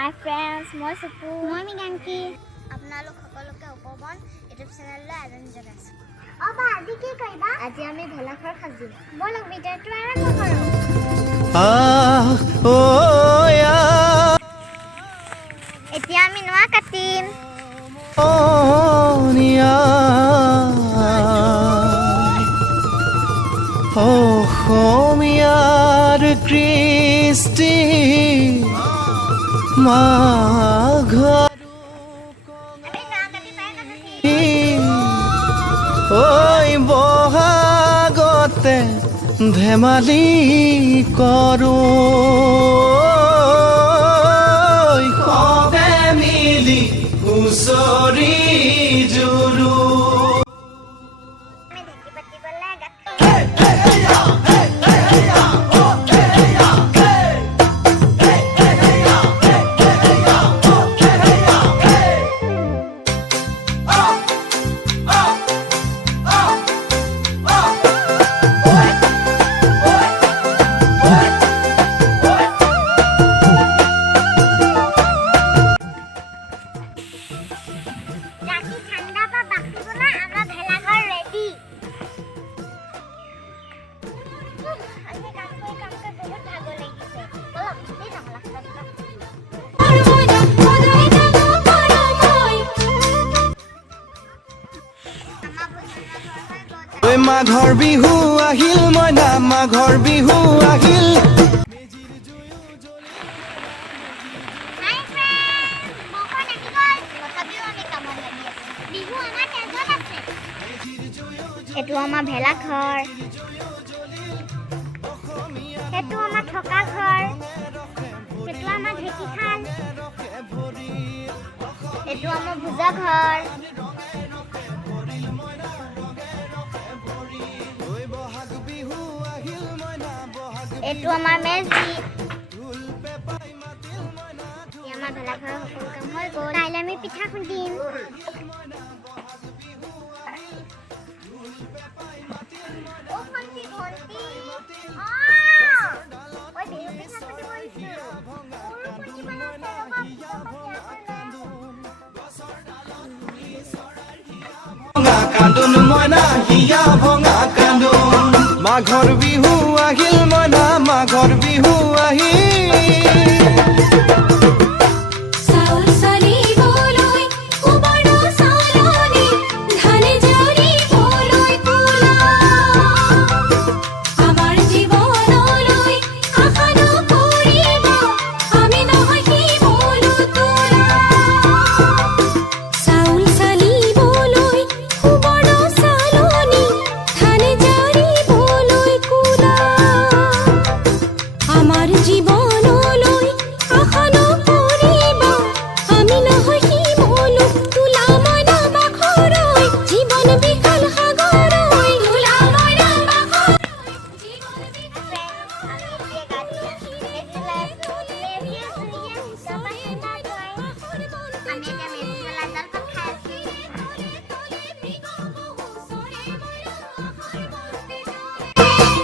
Hi friends, মই সুপু মই মিগাঙ্কি আপোনালোক সকলোকে উপবন ইউটিউব চেনেললৈ আদৰণি জনাইছো। অবা আজি কি কৰিবা? আজি আমি ভেলাঘৰ সাজিম। বলক ভিডিঅ'টো আৰম্ভ কৰো। এতিয়া আমি নোৱা কাটিম। অসমীয়াৰ কৃষ্টি মাঘৰ ঐ বহাগতে ধেমালি কৰোঁ সবে মিলি হুঁচৰি জুৰু। মাঘৰ বিহু আহিল মইনা মাঘৰ বিহু আহিল। এইটো আমাৰ ভেলাঘৰ, সেইটো আমাৰ থকা ঘৰ, সেইটো আমাৰ ঢেঁকী খাল, এইটো আমাৰ ভোজা ঘৰ, এইটো আমাৰ মেজি। আমাৰ ভেলাঘৰৰ সকলো কাম হৈ গ'ল। কাইলৈ আমি পিঠা খুন্দিম। কান্দোন মইনা হিয়া ভঙা কান্দোন মাঘৰ বিহু আহিল মইনা মাঘৰ বিহু আহিল।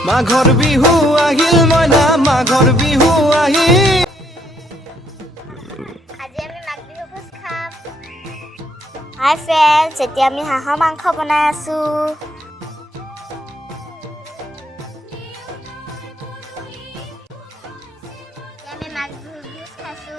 মাঘৰ বিহু আহিল মইনা মাঘৰ বিহু আহিল। আজি আমি মাঘ বিহু ভোজ খাম। হাই ফ্ৰেণ্ডছ, এতিয়া আমি হাঁহৰ মাংস বনাই আছো। আমি মাঘ বিহু ভোজ খাইছো।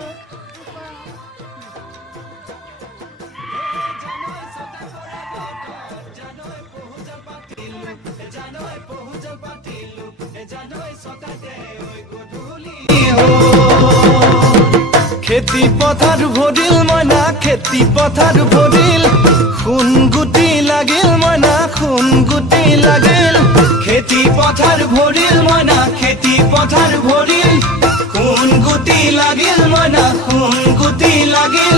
খেতি পথাৰ ভৰিল মইনা খেতি পথাৰ ভৰিল সোণ গুটি লাগিল মইনা সোণ গুটি লাগিল। খেতি পথাৰ ভৰিল মইনা খেতি পথাৰ ভৰিল সোণ গুটি লাগিল মইনা সোণ গুটি লাগিল।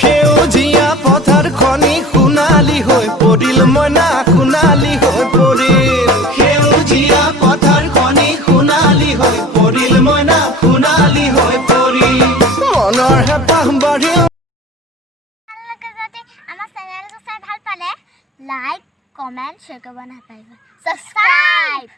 সেউজীয়া পথাৰ খনি সোণালী হৈ পৰিল মইনা সোণালী হৈ পৰিল। সেউজীয়া পথাৰ খনি সোণালী হৈ পৰিল মইনা সোণালী হৈ পৰিল। মনৰ হেঁপাহ বাঢ়িল। আমাৰ চেনেলটো চাই ভাল পালে লাইক কমেণ্ট শ্বেয়াৰ কৰিব নাপাহৰিব। ছাবস্ক্ৰাইব।